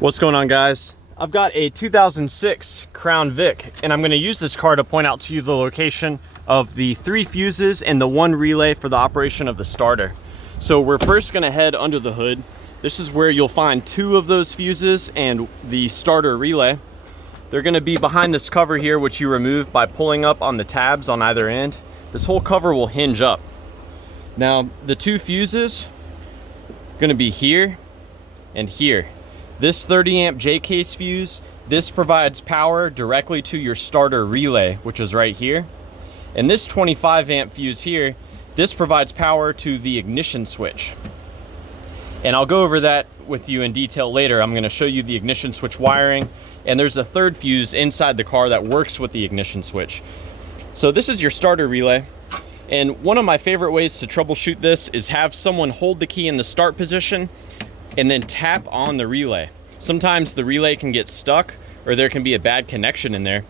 What's going on, guys? I've got a 2006 Crown Vic, and I'm going to use this car to point out to you the location of the 3 fuses and the 1 relay for the operation of the starter. So we're first going to head under the hood. This is where you'll find 2 of those fuses and the starter relay. They're going to be behind this cover here, which you remove by pulling up on the tabs on either end. This whole cover will hinge up. Now, the 2 fuses are going to be here and here. This 30 amp J-case fuse, this provides power directly to your starter relay, which is right here. And this 25 amp fuse here, this provides power to the ignition switch. And I'll go over that with you in detail later. I'm going to show you the ignition switch wiring, and there's a 3rd fuse inside the car that works with the ignition switch. So this is your starter relay. And one of my favorite ways to troubleshoot this is have someone hold the key in the start position and then tap on the relay. Sometimes the relay can get stuck or there can be a bad connection in there,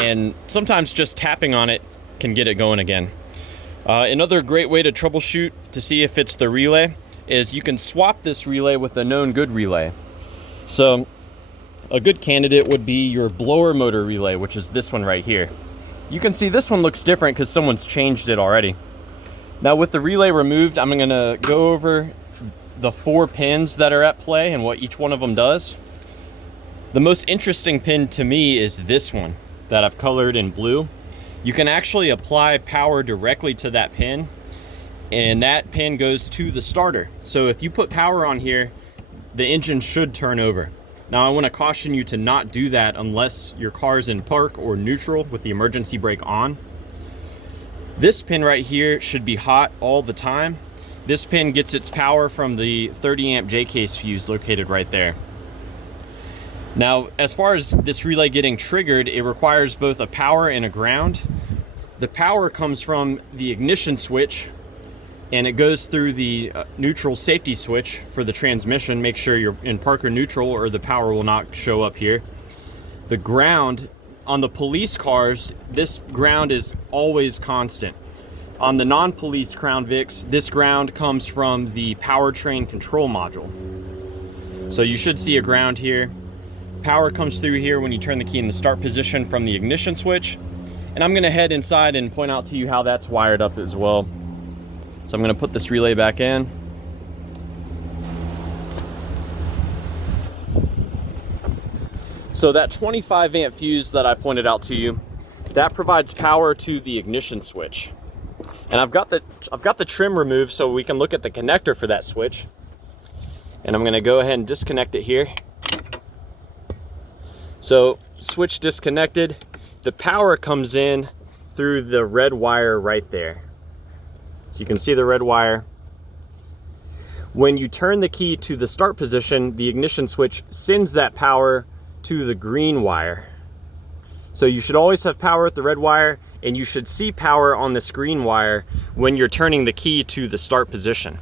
and sometimes just tapping on it can get it going again. Another great way to troubleshoot to see if it's the relay is you can swap this relay with a known good relay. So a good candidate would be your blower motor relay, which is this one right here. You can see this one looks different because someone's changed it already. Now with the relay removed, I'm gonna go over the 4 pins that are at play and what each one of them does. The most interesting pin to me is this one that I've colored in blue. You can actually apply power directly to that pin, and that pin goes to the starter. So if you put power on here, the engine should turn over. Now I want to caution you to not do that unless your car's in park or neutral with the emergency brake on. This pin right here should be hot all the time. This pin gets its power from the 30 amp J-case fuse located right there. Now, as far as this relay getting triggered, it requires both a power and a ground. The power comes from the ignition switch, and it goes through the neutral safety switch for the transmission. Make sure you're in park or neutral or the power will not show up here. The ground, on the police cars, this ground is always constant. On the non-police Crown Vics, this ground comes from the powertrain control module. So you should see a ground here. Power comes through here when you turn the key in the start position from the ignition switch. And I'm gonna head inside and point out to you how that's wired up as well. So I'm gonna put this relay back in. So that 25 amp fuse that I pointed out to you, that provides power to the ignition switch. And I've got the trim removed so we can look at the connector for that switch. And I'm gonna go ahead and disconnect it here. So switch disconnected. The power comes in through the red wire right there. So you can see the red wire. When you turn the key to the start position, the ignition switch sends that power to the green wire. So you should always have power at the red wire, and you should see power on this green wire when you're turning the key to the start position.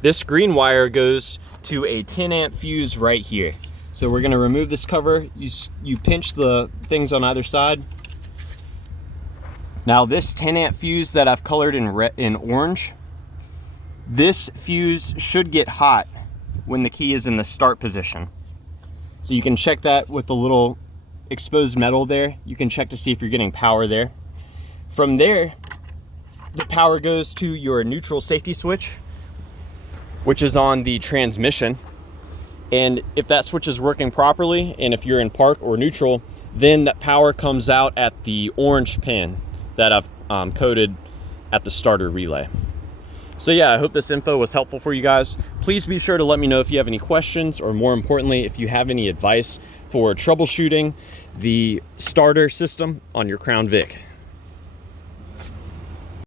This green wire goes to a 10 amp fuse right here. So we're gonna remove this cover. You pinch the things on either side. Now this 10 amp fuse that I've colored in orange, this fuse should get hot when the key is in the start position. So you can check that with the little exposed metal there. You can check to see if you're getting power there. From there, the power goes to your neutral safety switch, which is on the transmission. And if that switch is working properly, and if you're in park or neutral, then that power comes out at the orange pin that I've coded at the starter relay. So yeah, I hope this info was helpful for you guys. Please be sure to let me know if you have any questions, or more importantly, if you have any advice for troubleshooting the starter system on your Crown Vic.